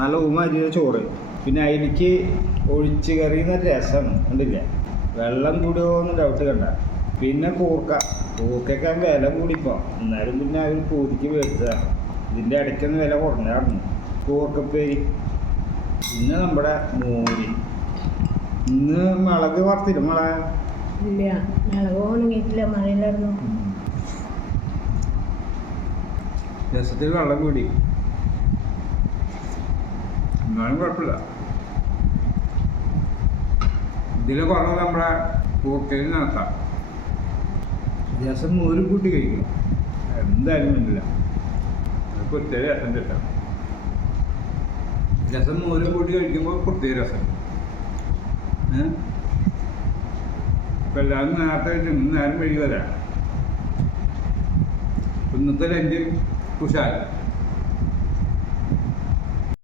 നല്ല ഊമരിയ ചോറ്. പിന്നെ അതിലേക്ക് ഒഴിച്ച് കറി എന്ന രസമാണ് കണ്ടില്ല. വെള്ളം കൂടുമോയെന്ന് ഡൗട്ട് കണ്ട. പിന്നെ കൂർക്കൊക്കെ വില കൂടിപ്പോൾ. എന്നാലും പിന്നെ അവർ പൂതിക്ക് മേടിച്ചതാണ്. ഇതിൻ്റെ ഇടയ്ക്കൊന്ന് വില കുറഞ്ഞായിരുന്നു കൂർക്കപ്പേരി. പിന്നെ നമ്മുടെ മോര്. ഇന്ന് മുളക് വറുത്തില്ല മുളക് ഇല്ല, മുളക് ഉണങ്ങിയിട്ടില്ല, മഴയിലായിരുന്നു. രസത്തിൽ വെള്ളം കൂടി, എന്നാലും കുഴപ്പമില്ല. ഇതിലെ കുറവ് നമ്മുടെ കൂർക്കയിൽ നടത്താം. രസം മോരും കൂട്ടി കഴിക്കണം, എന്തായാലും വേണ്ടില്ല. അതൊക്കെ ഒത്തിരി രസം കിട്ടാം. രസം മോരും കൂട്ടി കഴിക്കുമ്പോൾ പ്രത്യേക രസം. ഇപ്പം എല്ലാവരും നേരത്തെ നേരം വഴി വരാം. ഇന്നത്തെ ലഞ്ച് കുശാൽ.